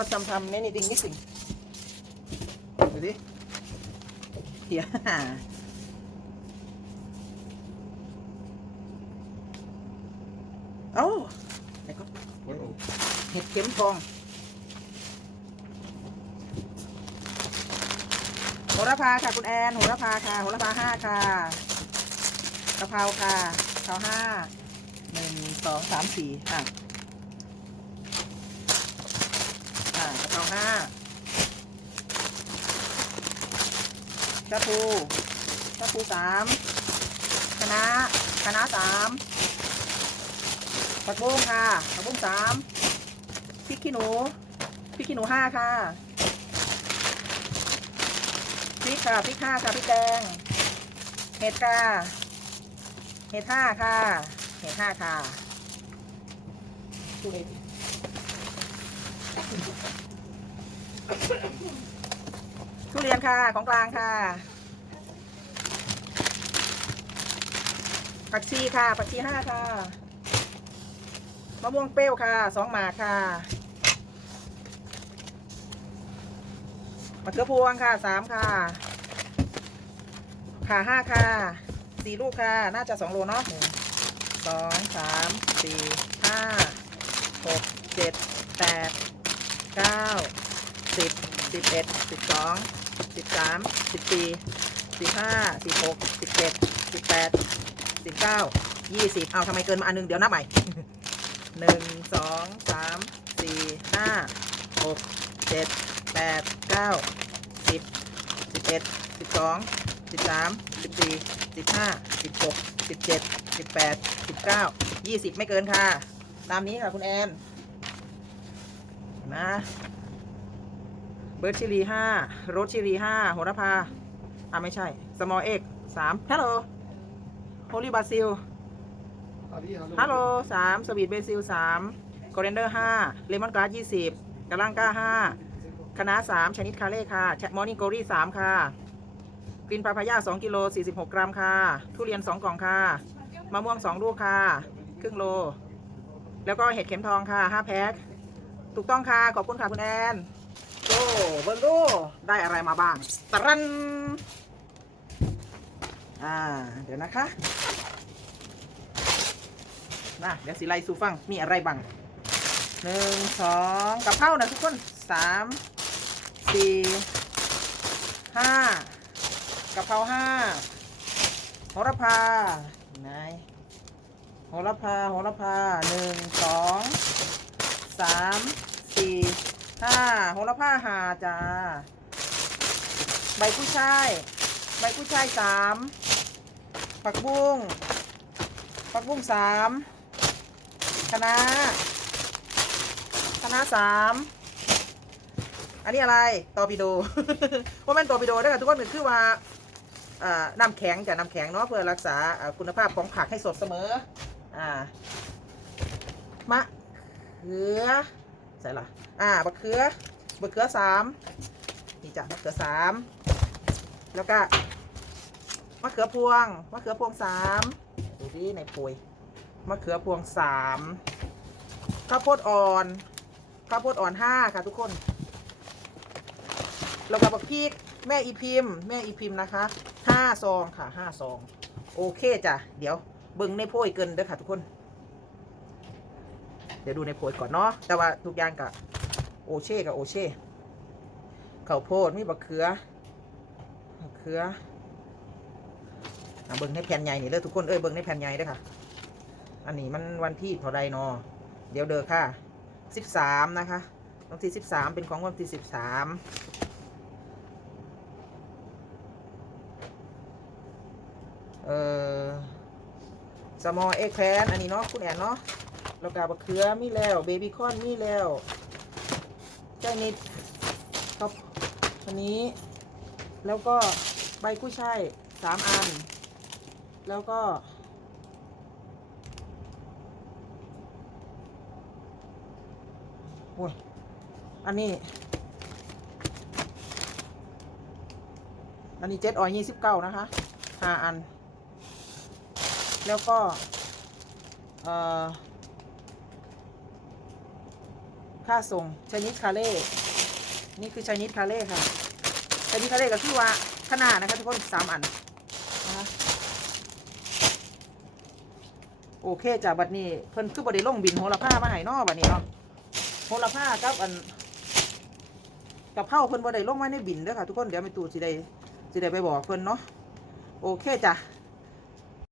because sometimes anything missing ดูดิเดี๋ยโอ้ไหนก็ What else? เห็ดเข็มทองโหระพาค่ะคุณแอนโหระพาค่ะโหระพาห้าค่ะกะเพราค่ะกะเพราห้าหนึ่งสองสามสี่อะ อะกะเพราห้าชะพูชะพูสามคณะน้าคะสามผักบุ้งค่ะผักบุ้งสามพริกขี้หนูพริกขี้หนูห้าค่ะพริกค่ะพริกห้าค่ะพริกแดงเห็ดค่ะเห็ดห้าค่ะเห็ดห้าค่ะดูเห็ด ทุเรียนค่ะ ของกลางค่ะผักชีค่ะผักชีห้าค่ะมะม่วงเปรี้ยวค่ะสองหมากค่ะมะเขือพวงค่ะสามค่ะขาห้าค่ะสี่ลูกค่ะ น่าจะสองโลเนาะสองสามสี่ห้าหกเจ็ดแปดเก้า สิบสิบเอ็ดสิบสองสิบสามสิบสี่สิบห้าสิบหกสิบเจ็ดสิบแปดสิบเก้ายี่สิบเอาทำไมเกินมาอันหนึง เดี๋ยวนับใหม่หนึ่งสองสามสี่ห้าหกเจ็ดแปดเก้าสิบสิบเอ็ดสิบสองสิบสามสิบสี่สิบห้าสิบหกสิบเจ็ดสิบแปดสิบเก้ายี่สิบไม่เกินค่ะ ตามนี้ค่ะคุณแอนนะ เบิร์ดชิลีห้าโรสชิลีห้าโหระพา อะ ไม่ใช่ สมอเอ็กสามฮัลโหลโฮลี่บาซิล Ali, hello. ฮัลโหลสามสวีทเบซิลสามโคเรนเดอร์ห้าเลมอนการ์ดยี่สิบกระล่างก้าห้าคณะสามชนิดคาเล่ค่ะแชมอร์นิ่งโกรี่สามค่ะกลินปาพายาสองกิโลสี่สิบหกกรัมค่ะ ทุเรียนสองกล่องค่ะ มะม่วงสองลูกค่ะ ครึ่งโล แล้วก็เห็ดเข็มทองค่ะห้าแพ็คถูกต้องค่ะ ขอบคุณค่ะ คุณแอนโอ้ เบิร์ดูได้อะไรมาบ้างตะรันอ่า เดี๋ยวนะคะนะเดี๋ยวสิไล่สู่ฟัง มีอะไรบ้างหนึ่งสองกับเพรานะทุกคนสามสี่ห้ากะเพราห้าโหระพาไหนโหระพาโหระพาหนึ่งสองสามสี่ ห้าโหระพาหาจ้า ใบกุ้ยช่าย ใบกุ้ยช่ายสามผักบุ้งผักบุ้งสามคณะคณะสามอันนี้อะไรตอร์ปิโดว่าแม่นตอร์ปิโดได้อค่ะทุกคนก็คือว่าเอ่อน้ำแข็งกับน้ำแข็งเนาะเพื่อรักษาคุณภาพของผักให้สดเสมอ อ่ามะเขือ ใส่ละอ่าบะเขือบะเขือสามนี่จ้ะมะเขือสามแล้วก็มะเขือพวงมะเขือพวงสามดูดิในปุ๋ยมะเขือพวงสามข้าวโพดอ่อนข้าวโพดอ่อนห้าค่ะทุกคนแล้วก็บักพริกแม่อีพิมพ์ แม่อีพิมพ์นะคะห้าซองค่ะห้าซอง โอเคจ้ะ เดี๋ยวเบิ่งในโพยเกินเด้อค่ะทุกคน เดี๋ยวดูในโพยก่อนเนาะแต่ว่าทุกอย่างกับโอเช่กับโอเช่ข้าวโพดมีบักเขือบักเขือเบิ่งในแผ่นใหญ่นี่เลยทุกคนเอ้ยเบิ่งในแผ่นใหญ่ด้อค่ะ อันนี้มันวันที่เท่าใดเนาะเดี๋ยวเด้อค่ะสิบสามนะคะวันที่สิบสามเป็นของวันที่สิบสามเอ่อสมอเอ็กแพนอันนี้เนาะคุณแอนเนาะ แล้วก็บะเขือมีแล้ว เบบี้คอนมีแล้วเจ้นิดครับอันนี้ แล้วก็ใบกุ้ยช่ายสามอัน แล้วก็ โอ้ย อันนี้ อันนี้เจ็ดออยยี่สิบเก้านะคะห้าอัน แล้วก็ เอ่อ คค่าส่งชนิดคาเล่นี่คือชนิดคาเล่ค่ะชนิดคาเล่ก็คือว่าขนาดนะคะทุกคนสามอันนะคะโอเคจ้ะบัดนี้เพิ่นคือบได้ลงบินโหระพามาให้นอบัดนี้เนาะโหระพากับอันกับเผาเพิ่นบ่ได้ลงไมาในบินเด้อค่ะทุกคนเดี๋ยวไปตู่สิได้สิได้ไปบอกเพิ่นเนาะโอเคจ้ะ